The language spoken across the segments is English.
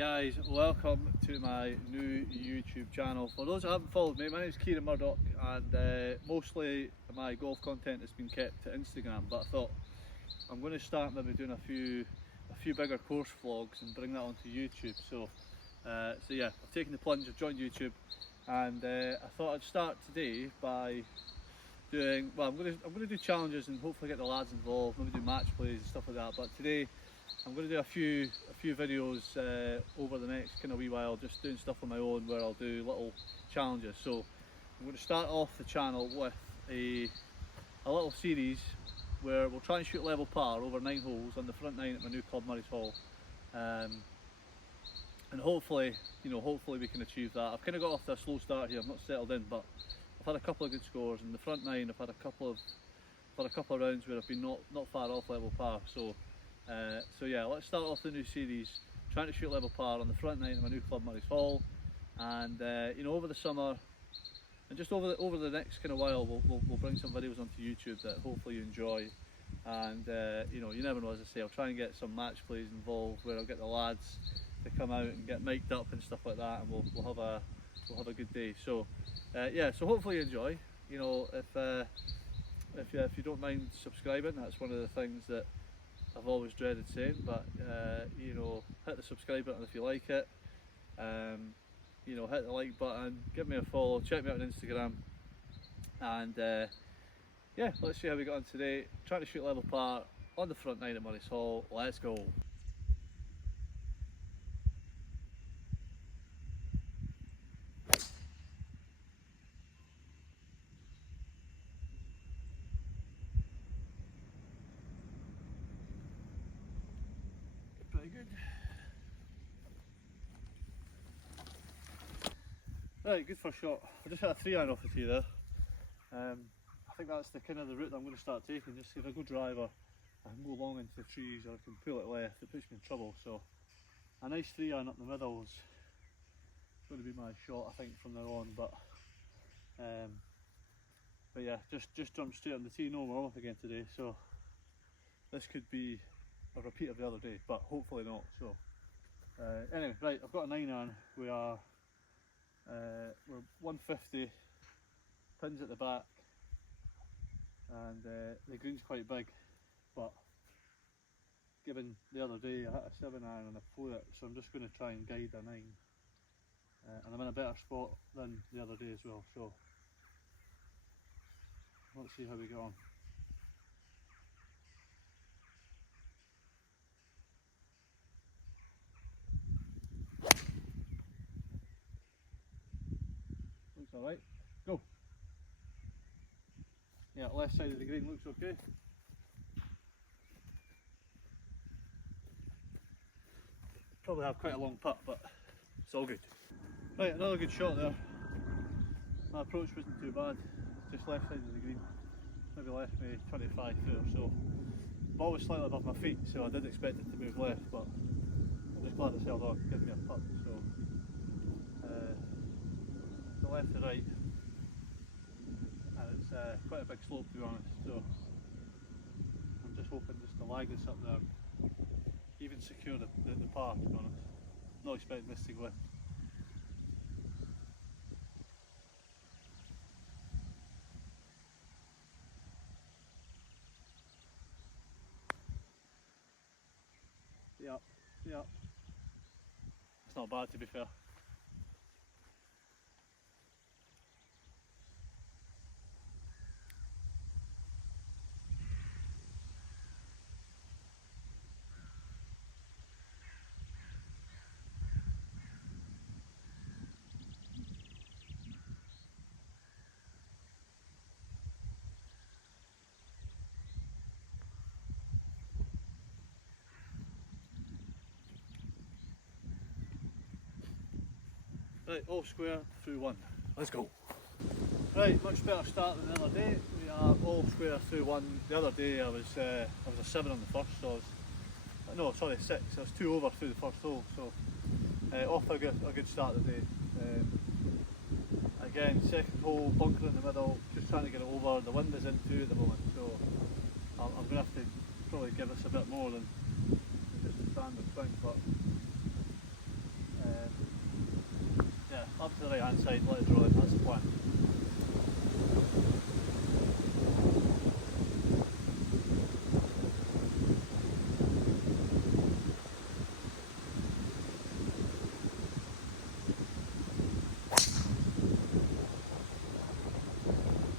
Guys, welcome to my new YouTube channel. For those who haven't followed me, my name is Kieran Murdoch, and mostly my golf content has been kept to Instagram, but I thought I'm going to start maybe doing a few bigger course vlogs and bring that onto YouTube. So yeah, I've taken the plunge, I've joined YouTube, and I thought I'd start today by doing, well, I'm going to do challenges and hopefully get the lads involved, maybe do match plays and stuff like that. But today I'm going to do a few videos over the next kind of wee while, just doing stuff on my own where I'll do little challenges. So I'm going to start off the channel with a little series where we'll try and shoot level par over 9 holes on the front 9 at my new club, Murrayshall, and hopefully we can achieve that. I've kind of got off to a slow start here. I'm not settled in, but I've had a couple of good scores in the front 9. I've had a couple of rounds where I've been not far off level par. So yeah, let's start off the new series trying to shoot level par on the front 9 of my new club, Murrayshall, and over the summer and just over the next kind of while we'll bring some videos onto YouTube that hopefully you enjoy. And you never know, as I say, I'll try and get some match plays involved where I'll get the lads to come out and get mic'd up and stuff like that, and we'll have a good day. So yeah, so hopefully you enjoy. If you don't mind subscribing, that's one of the things that I've always dreaded saying, but hit the subscribe button if you like it. Hit the like button, give me a follow, check me out on Instagram, and yeah, let's see how we got on today. Trying to shoot level par on the front 9 at Murrayshall. Let's go. Pretty good. Right, good first shot. I just hit a 3-iron off the tee there. I think that's the kind of the route that I'm going to start taking. Just if I go driver, I can go long into the trees, or I can pull it left. It puts me in trouble. So a nice 3-iron up the middle is going to be my shot, I think, from now on. But yeah, just jump straight on the tee. No warm up again today, so this could be a repeat of the other day, but hopefully not. So anyway, right, I've got a 9-iron. We're 150, pins at the back, and the green's quite big, but given the other day I hit a 7-iron and I flew it, so I'm just going to try and guide a 9, and I'm in a better spot than the other day as well. So let's see how we get on. Looks alright. Go. Yeah, left side of the green looks okay. Probably have quite a long putt, but it's all good. Right, another good shot there. My approach wasn't too bad, just left side of the green. Maybe left me 25 foot or so. Ball was slightly above my feet, so I did expect it to move left, but I'm just glad it's held on, giving me a putt. So the left to right, and it's quite a big slope, to be honest, so I'm just hoping just to lag this up there, even secure the par, to be honest. Not expecting this to go in. Yeah, it's not bad, to be fair. Right, all square through 1. Let's go. Right, much better start than the other day. We are all square through 1. The other day I was a 7 on the first, so I was, 6. I was 2 over through the first hole, so off to a good start today. Again, second hole, bunker in the middle, just trying to get it over. The wind is in too at the moment, so I'm going to have to probably give this a bit more than just a standard thing, but to the right hand side, let it draw in, that's the plan.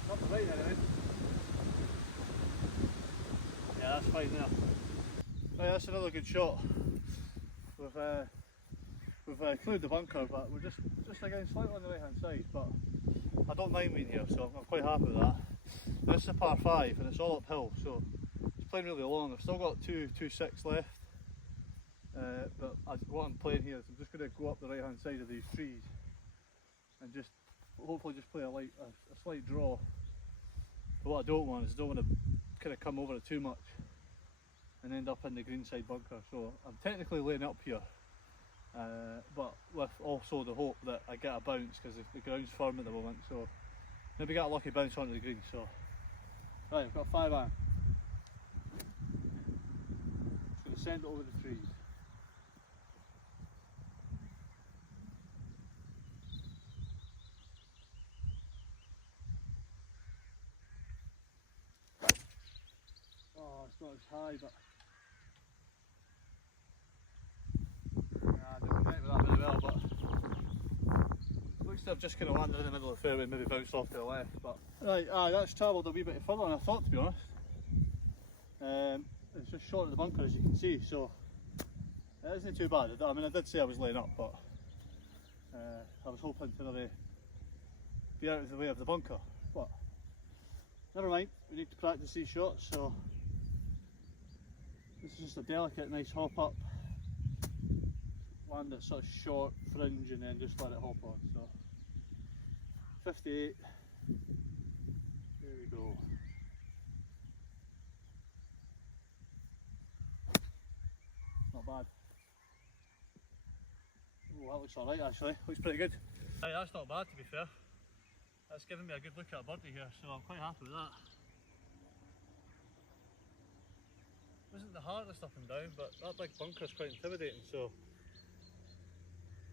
Not the right anyway. Yeah, that's fine there. Right, that's another good shot. We've cleared the bunker, but we're just again slightly on the right hand side, but I don't mind being here, so I'm quite happy with that. This is a par 5 and it's all uphill, so it's playing really long. I've still got two 6 left, but what I'm playing here is I'm just going to go up the right hand side of these trees and just hopefully just play a slight draw. But what I don't want is I don't want to kind of come over it too much and end up in the greenside bunker. So I'm technically laying up here, but with also the hope that I get a bounce because the ground's firm at the moment, so maybe get a lucky bounce onto the green. So right, I've got 5 iron. Just going to send it over the trees. Oh, it's not as high, but I didn't connect with that very well, but looks to have just kind of landed in the middle of the fairway and maybe bounced off to the left. But right, that's travelled a wee bit further than I thought, to be honest. It's just short of the bunker, as you can see, so it isn't too bad. I mean, I did say I was laying up, but I was hoping to really be out of the way of the bunker. But never mind, we need to practice these shots, so this is just a delicate, nice hop up. Land at sort of short fringe and then just let it hop on. So 58, there we go. Not bad. Oh, that looks alright actually, looks pretty good. Right, that's not bad to be fair. That's giving me a good look at a birdie here, so I'm quite happy with that. Wasn't the hardest up and down, but that big bunker is quite intimidating, so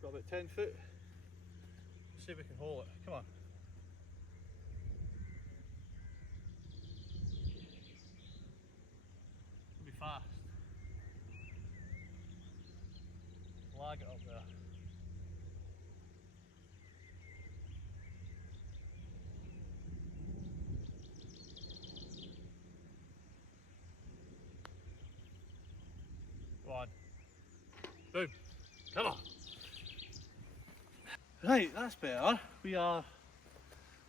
got about 10 foot. Let's see if we can hold it. Come on. It'll be fast. Lag it up there. Go on. Boom. Come on. Right, that's better. We are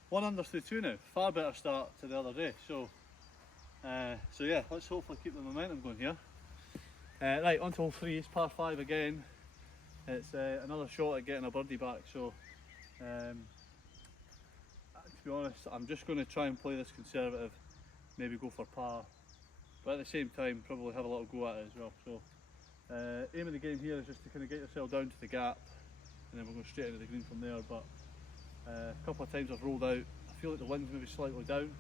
1 under through 2 now. Far better start to the other day. So yeah, let's hopefully keep the momentum going here. Right, on to hole 3. It's par 5 again. It's another shot at getting a birdie back. So to be honest, I'm just going to try and play this conservative. Maybe go for par, but at the same time probably have a little go at it as well. So aim of the game here is just to kind of get yourself down to the gap, and then we're going straight into the green from there. But a couple of times I've rolled out, I feel like the wind's maybe slightly down,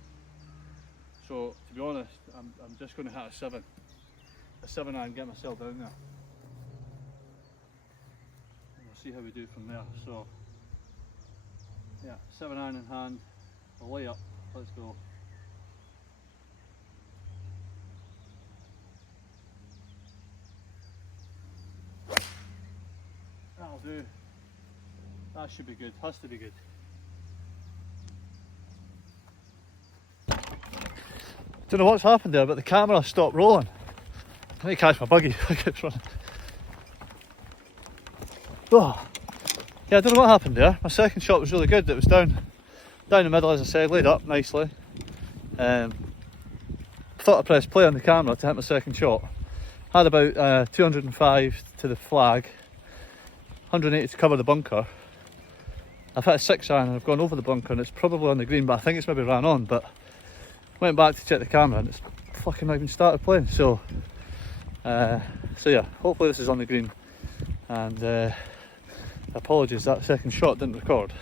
so to be honest I'm just going to hit a 7 iron, get myself down there, and we'll see how we do from there. So yeah, 7 iron in hand, a layup, let's go. That'll do. That should be good, has to be good. Don't know what's happened there, but the camera stopped rolling. I need to catch my buggy. It's running. Oh. Yeah, I don't know what happened there. My second shot was really good. It was down the middle, as I said, laid up nicely. Thought I pressed play on the camera to hit my second shot. Had about 205 to the flag, 180 to cover the bunker. I've hit a 6 iron and I've gone over the bunker and it's probably on the green, but I think it's maybe ran on. But went back to check the camera and it's fucking not even started playing. So yeah, hopefully this is on the green. And apologies, that second shot didn't record.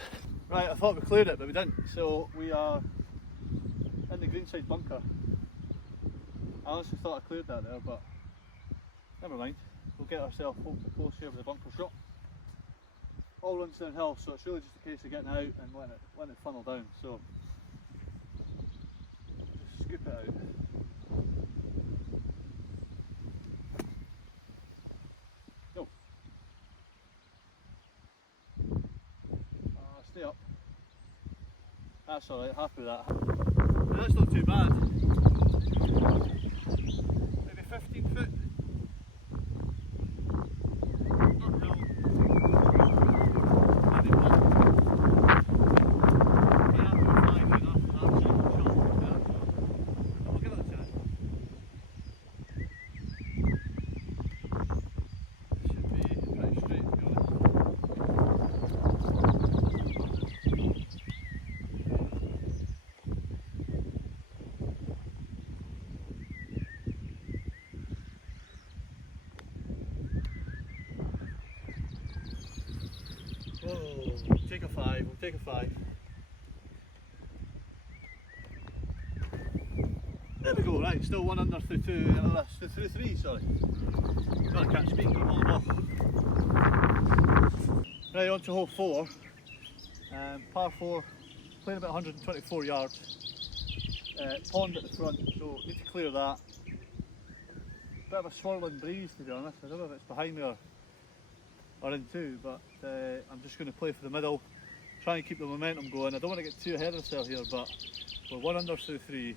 Right, I thought we cleared it, but we didn't. So we are in the greenside bunker. I honestly thought I cleared that there, but never mind. We'll get ourselves home to close here with the bunker shot. all runs downhill, so it's really just a case of getting out and letting it funnel down. So just scoop it out. Go. Stay up. That's alright, happy with that. Now, that's not too bad. Maybe 15 foot. Uphill. Maybe more. Be happy with 5 and after that second shot. Yeah. We'll give it a chance. Should be pretty straight to be honest. Whoa, take a 5, we'll take a 5. There we go, right, still 1 under through 2, through 3, sorry. God, I can't speak, I'm all off. Right, on to hole 4. Par 4, playing about 124 yards. Pond at the front, so need to clear that. Bit of a swirling breeze to be honest, I don't know if it's behind me or in 2, but I'm just going to play for the middle, try and keep the momentum going. I don't want to get too ahead of myself here, but we're 1 under through 3.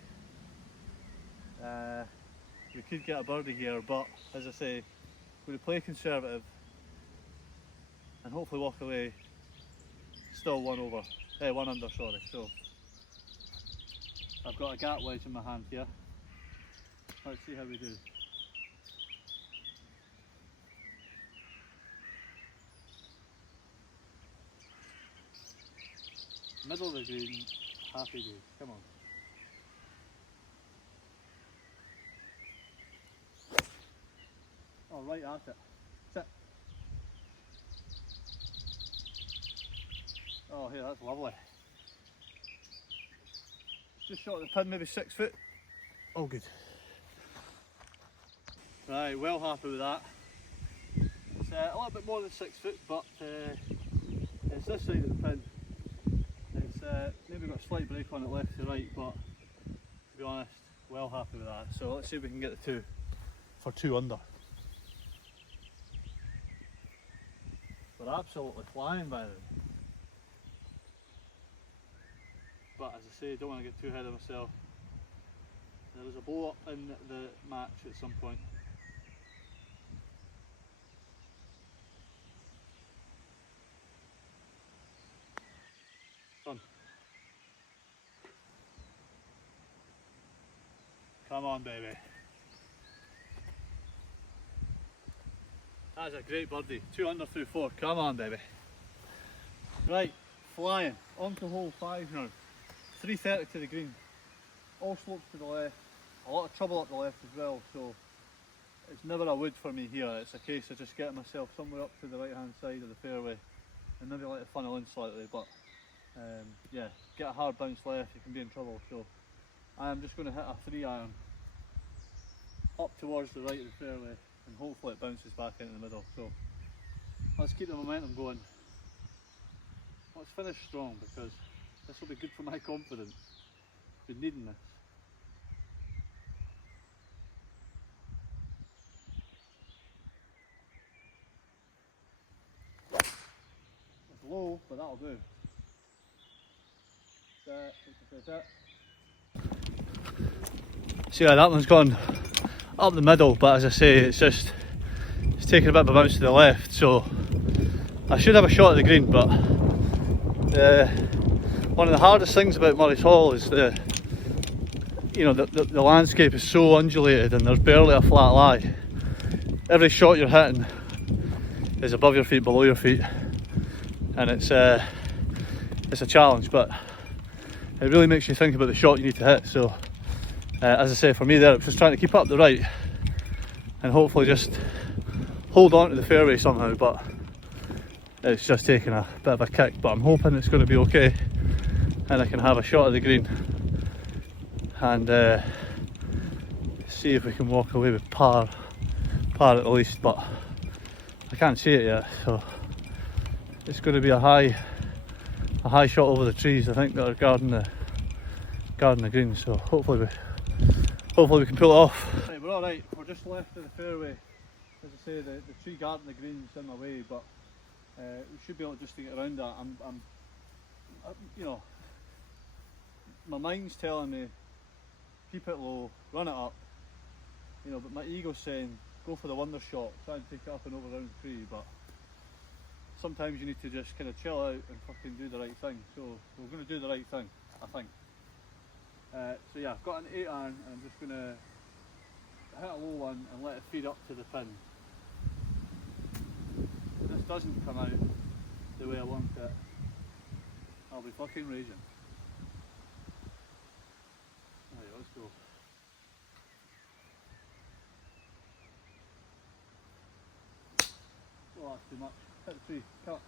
We could get a birdie here, but as I say, we're going to play conservative and hopefully walk away still 1 under, sorry. So I've got a gap wedge in my hand here. Let's see how we do. Middle of the green, happy days, come on. Oh, right at it. Sit. Oh, here, that's lovely. Just short of the pin, maybe 6 foot. Oh, good. Right, well happy with that. It's a little bit more than 6 foot, but it's this side of the pin. It's maybe got a slight break on it left to right, but to be honest, well happy with that. So let's see if we can get the 2 for 2 under. We're absolutely flying by the way. But as I say, don't want to get too ahead of myself. There was a blow up in the match at some point. Done. Come on, baby. That's a great birdie. 2 under through 4. Come on, baby. Right, flying. On to hole 5 now. 330 to the green. All slopes to the left. A lot of trouble up the left as well, so it's never a wood for me here. It's a case of just getting myself somewhere up to the right hand side of the fairway and maybe let it funnel in slightly, but yeah, get a hard bounce left, you can be in trouble. So I am just going to hit a 3-iron up towards the right of the fairway and hopefully it bounces back into the middle. So let's keep the momentum going. Let's finish strong because this will be good for my confidence. Been needing this. It's low, but that'll do. See how that one's gone up the middle, but as I say, it's taking a bit of a bounce to the left, so I should have a shot at the green. But one of the hardest things about Murrayshall is the landscape is so undulated and there's barely a flat lie. Every shot you're hitting is above your feet, below your feet, and it's a challenge, but it really makes you think about the shot you need to hit. So as I say, for me there, it's just trying to keep up the right and hopefully just hold on to the fairway somehow, but it's just taking a bit of a kick. But I'm hoping it's going to be okay and I can have a shot at the green and see if we can walk away with par at the least, but I can't see it yet, so it's going to be a high shot over the trees, I think, that are guarding the green. So hopefully we can pull it off. Right, we're all right. We're just left of the fairway. As I say, the tree guarding the green's in my way, but we should be able just to get around that. You know, my mind's telling me keep it low, run it up. You know, but my ego's saying go for the wonder shot, try and take it up and over around the tree. But sometimes you need to just kind of chill out and fucking do the right thing. So we're going to do the right thing, I think. So yeah, I've got an 8 iron and I'm just going to hit a low one and let it feed up to the pin. If this doesn't come out the way I want it, I'll be fucking raging. Right, let's go. Oh, that's too much. Hit the tree, cut.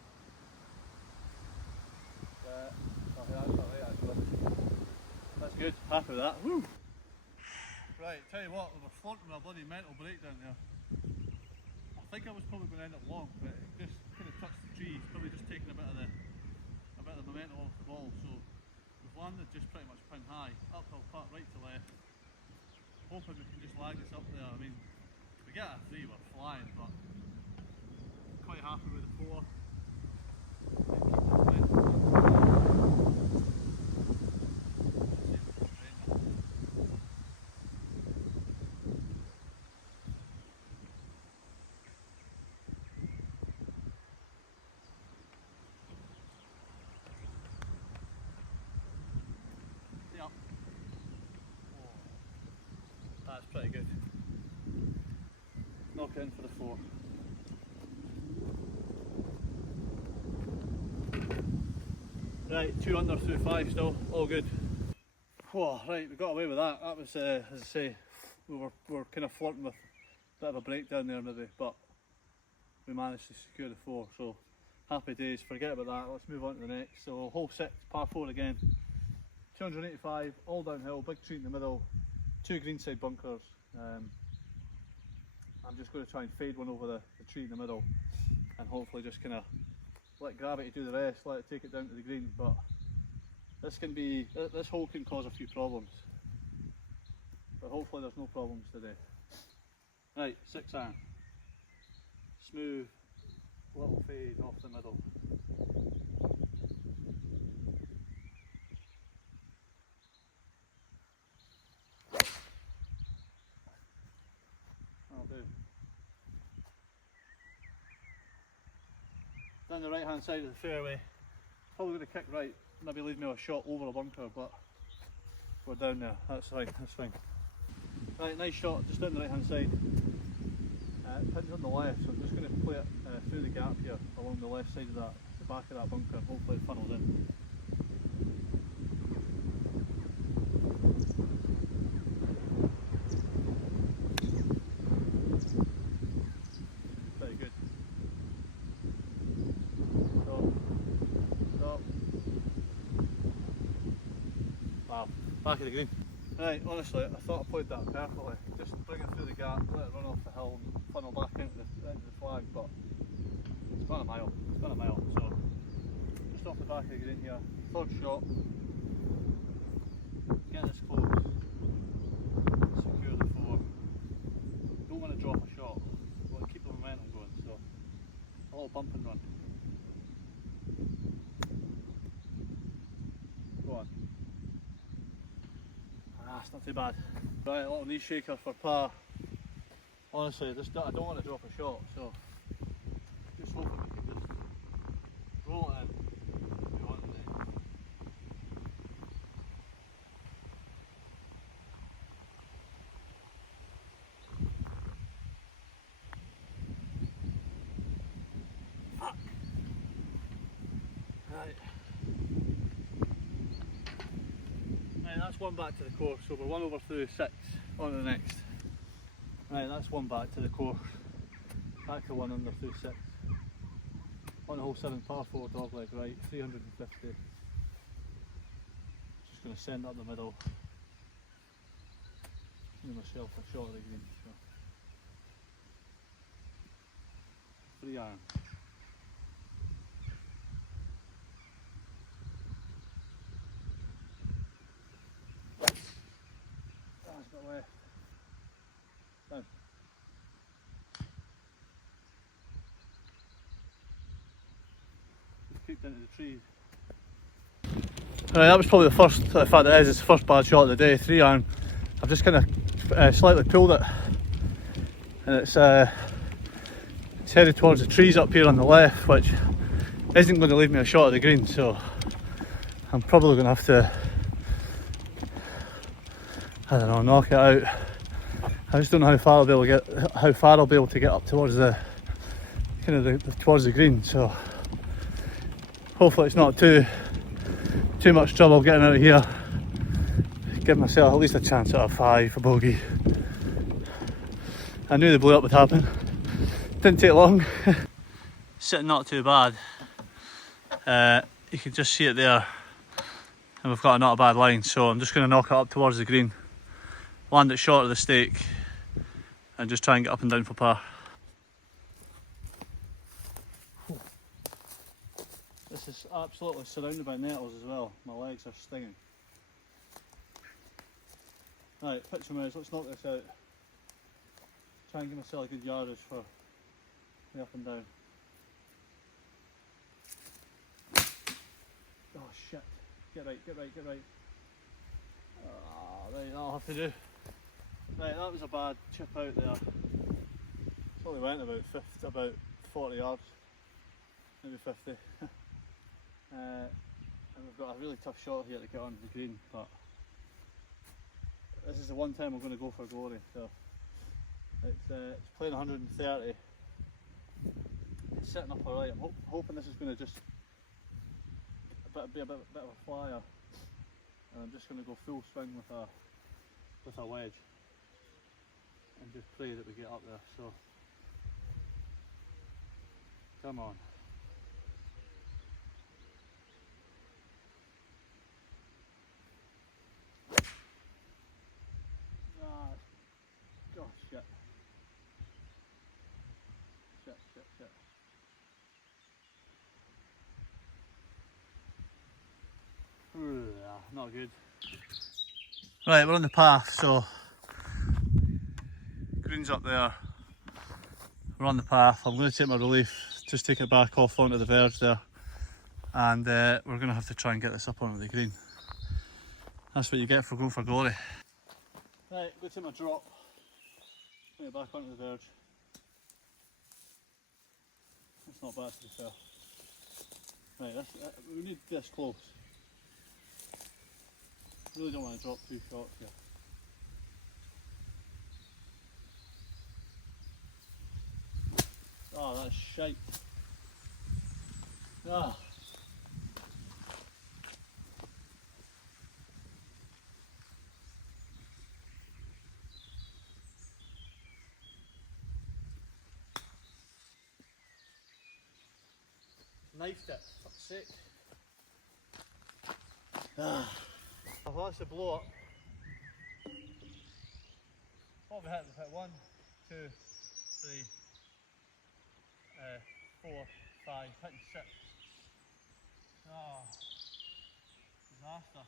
That's good, happy with that. Woo! Right, tell you what, we were flaunting with a bloody mental breakdown there. I think I was probably going to end up long, but it just kind of touched the tree, probably just taking a bit of the momentum off the ball. So we've landed just pretty much pin high, uphill putt right to left. Hoping we can just lag this up there. I mean, if we get a 3, we're flying, but quite happy with the 4. Yep. Oh, that's pretty good. Knock it in for the 4. Right, 2 under through 5 still, all good. Whoa, right, we got away with that. That was, as I say, we were kind of flirting with a bit of a breakdown there maybe, but we managed to secure the 4, so happy days. Forget about that, let's move on to the next. So hole 6, par 4 again, 285, all downhill, big tree in the middle, 2 greenside bunkers. I'm just going to try and fade one over the tree in the middle and hopefully just kind of let gravity do the rest, let it take it down to the green. But this hole can cause a few problems, but hopefully there's no problems today. Right, 6 iron, smooth little fade off the middle. That'll do. Down the right hand side of the fairway, probably going to kick right, maybe leave me a shot over a bunker, but we're down there, that's fine, that's fine. Right, nice shot just down the right hand side. Pin's on the left, so I'm just going to play it through the gap here along the left side of the back of that bunker, and hopefully it funnels in. Very good. Stop. Wow, back of the green. Right, honestly, I thought I played that perfectly. Just bring it through the gap, let it run off the hill and funnel back into the flag, but it's gone a mile, so just off the back of the green here, 3rd shot, get this close, secure the 4, don't want to drop a shot, want to keep the momentum going, so a little bump and run. Go on. It's not too bad. Right, a little knee shaker for par. Honestly, I don't want to drop a shot, so just hoping we can just roll it in if we want today. Fuck! Right. Right, that's one back to the course, so we're 1 over through 6, on to the next. Right, that's one back to the course, back to 1 under through 6. On hole 7, par 4, dogleg right, 350. Just going to send up the middle. Give myself a shot of the green. So. 3 iron. the left. Down. Just creeped into the trees. Right, that was probably the first, in fact it is, it's the first bad shot of the day, 3 iron. I've just kind of slightly pulled it, and it's headed towards the trees up here on the left, which isn't going to leave me a shot of the green, so I'm probably going to have to, I don't know, knock it out. I just don't know how far I'll be able to get up towards the towards the green, so hopefully it's not too much trouble getting out of here. Give myself at least a chance at a 5 for bogey. I knew the blow up would happen. Didn't take long. Sitting not too bad. You can just see it there, and we've got not a bad line, so I'm just going to knock it up towards the green, land it short of the stake, and just try and get up and down for par. This is absolutely surrounded by nettles as well. My legs are stinging. Right, picture mouse, let's knock this out. Try and give myself a good yardage for the up and down. Oh shit. Get right. Right, that'll have to do. Right, that was a bad chip out there. It only went about 40 yards, maybe 50. And we've got a really tough shot here to get on the green, but this is the one time we're going to go for glory. So it's playing 130. It's sitting up alright. I'm hoping this is going to just be a bit of a flyer, and I'm just going to go full swing with a wedge and just pray that we get up there. So come on. Gosh, shit. Not good. Right, we're on the path, so green's up there. We're on the path. I'm going to take my relief, just take it back off onto the verge there, and we're going to have to try and get this up onto the green. That's what you get for going for glory. Right, go take my drop, bring it back onto the verge. That's not bad to be fair. Right, we need this close. Really don't want to drop 2 shots here. Oh, that's shite. Ah. Knifed it, fuck's sake. Ah. I've lost the blow up. What we hit? We've hit 1, 2, 3, 4, 5, hitting 6. Oh, disaster.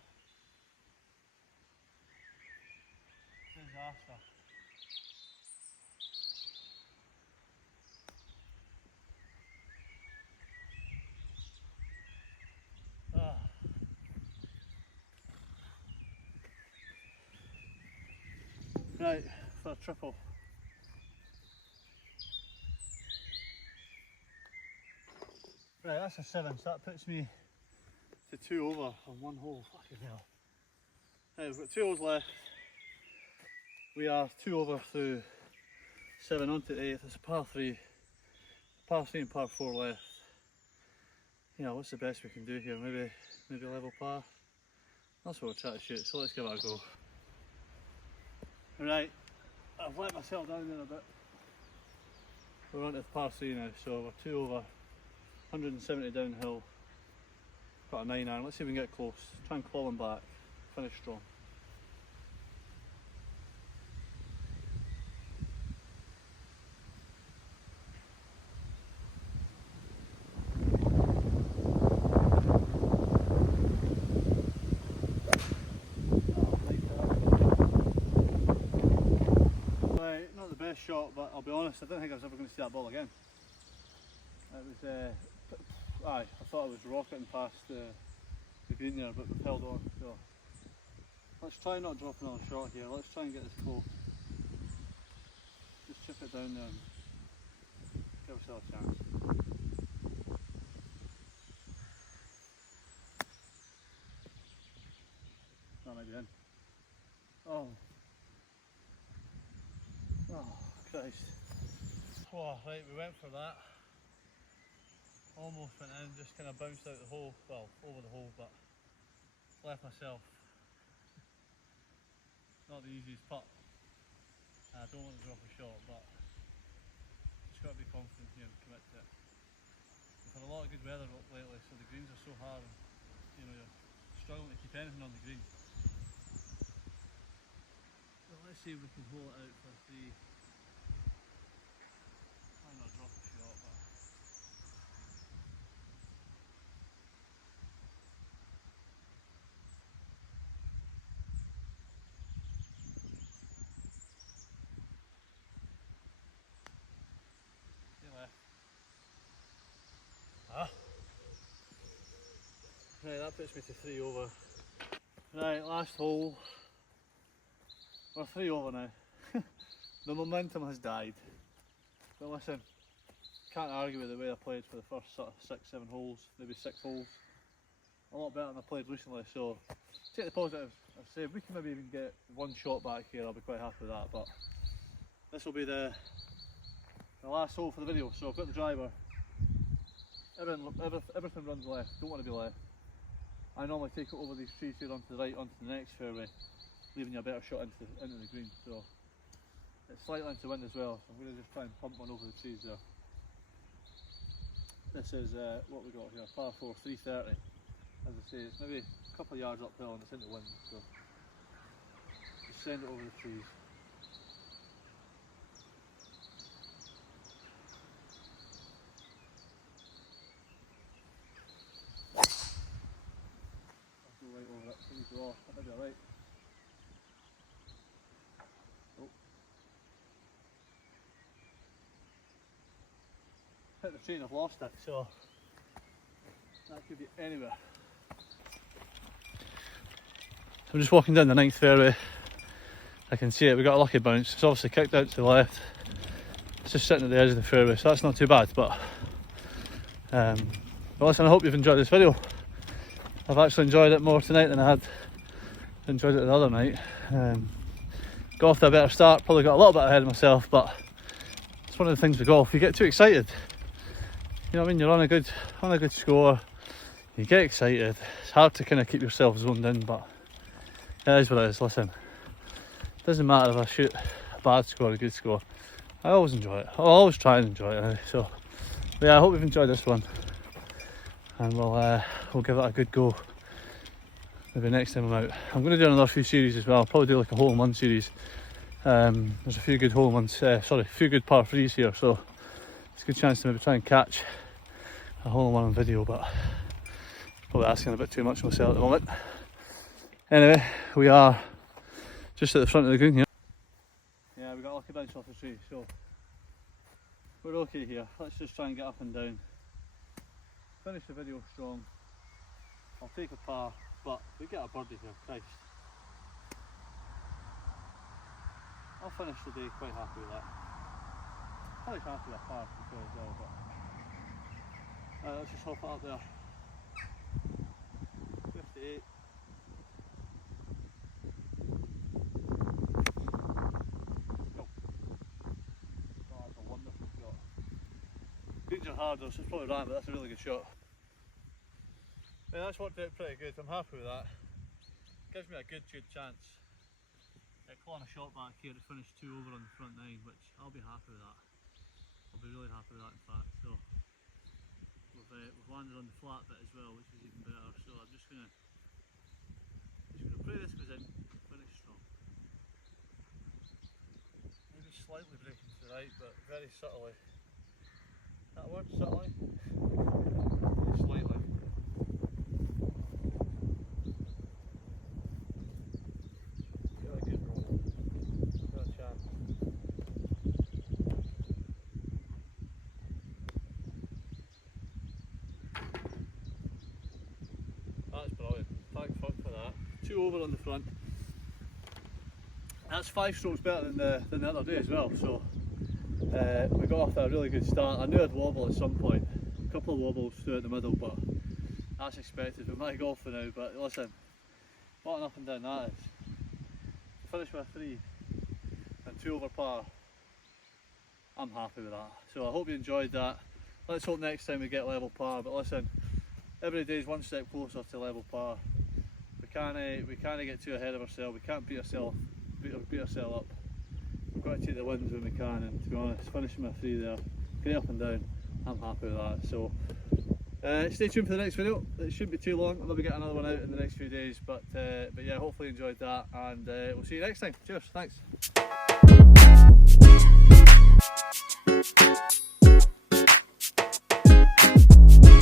Disaster. Ah. Right, for a triple. Right, that's a 7, so that puts me to 2 over on 1 hole. Fucking hell. Right, we've got 2 holes left. We are 2 over through 7 onto the 8th. It's a par 3. Par 3 and par 4 left. Yeah, what's the best we can do here? Maybe level par? That's what we're trying to shoot, so let's give it a go. Right, I've let myself down there a bit. We're on to the par 3 now, so we're 2 over, 170 downhill. Got a 9 iron, let's see if we can get close. Try and claw them back, finish strong. shot, but I'll be honest, I didn't think I was ever going to see that ball again. It was, aye, I thought I was rocketing past the green there, but we've held on. So let's try not drop another shot here. Let's try and get this close. Just chip it down there and give ourselves a chance. That might be in. Oh. Oh, Christ. Oh, right, we went for that. Almost went in, just kind of bounced out the hole, well, over the hole, but left myself. Not the easiest putt. I don't want to drop a shot, but just got to be confident here and commit to it. We've had a lot of good weather lately, so the greens are so hard, and, you know, you're struggling to keep anything on the green. So let's see if we can hold it out for three. Might not drop a shot, but right, that puts me to 3 over. Right, last hole. We're 3 over now. The momentum has died. But listen, can't argue with the way I played for the first sort of 6-7 holes, maybe 6 holes. A lot better than I played recently, so take the positives. I'd say if we can maybe even get 1 shot back here, I'll be quite happy with that. But this will be the last hole for the video, so I've got the driver. Everything runs left, don't want to be left. I normally take it over these trees here onto the right, onto the next fairway, leaving you a better shot into the green. So it's slightly into wind as well, so I'm going to just try and pump one over the trees there. This is what we got here, par 4, 330. As I say, it's maybe a couple of yards uphill and it's into wind, so just send it over the trees. Right over it, so we go off, that may be alright. Oh. Hit the tree and I've lost it, so that could be anywhere. I'm just walking down the 9th fairway. I can see it, we got a lucky bounce. It's obviously kicked out to the left. It's just sitting at the edge of the fairway, so that's not too bad, but listen, I hope you've enjoyed this video. I've actually enjoyed it more tonight than I had enjoyed it the other night. Got off to a better start, probably got a little bit ahead of myself, but it's one of the things with golf, you get too excited. You know what I mean, you're on a good score, you get excited, it's hard to kind of keep yourself zoned in, but it is what it is. Listen, it doesn't matter if I shoot a bad score or a good score, I always enjoy it, I'll always try and enjoy it anyway. So but yeah, I hope you've enjoyed this one, and we'll give it a good go maybe next time I'm out. I'm going to do another few series as well. I'll probably do like a hole-in-one series. There's a few good hole-in-ones, a few good par 3s here, so it's a good chance to maybe try and catch a hole-in-one on video, but probably asking a bit too much of myself at the moment. Anyway, we are just at the front of the green here. Yeah, we got a lucky bounce off the tree, so we're okay here. Let's just try and get up and down. Finish the video strong. I'll take a par, but we get a birdie here, Christ. I'll finish the day quite happy with that. Quite happy with a par as well, but let's just hop it up there. 58. Go. Oh, that's a wonderful shot. Greens are harder, so it's probably right, but that's a really good shot. Yeah, that's worked out pretty good. I'm happy with that. Gives me a good chance at clawing a shot back here to finish 2 over on the front 9, which I'll be happy with that. I'll be really happy with that, in fact. So we've landed on the flat bit as well, which is even better. So I'm just gonna pray this goes in, finish strong. Maybe slightly breaking to the right, but very subtly. That word, subtly? Very slightly. Got a good roll. Got a chance. 2 over on the front. That's 5 strokes better than the other day as well, so we got off to a really good start. I knew I'd wobble at some point, a couple of wobbles throughout the middle, but that's expected with my golf for now. But listen, what an up and down that is. To finish with a 3 and 2 over par, I'm happy with that. So I hope you enjoyed that. Let's hope next time we get level par, but listen, every day is one step closer to level par. We can't get too ahead of ourselves, we can't beat ourselves up. We've got to take the wins when we can, and to be honest, finishing my 3 there, great up and down, I'm happy with that. So stay tuned for the next video. It shouldn't be too long, I'll maybe get another one out in the next few days, but yeah, hopefully you enjoyed that, and we'll see you next time. Cheers, thanks.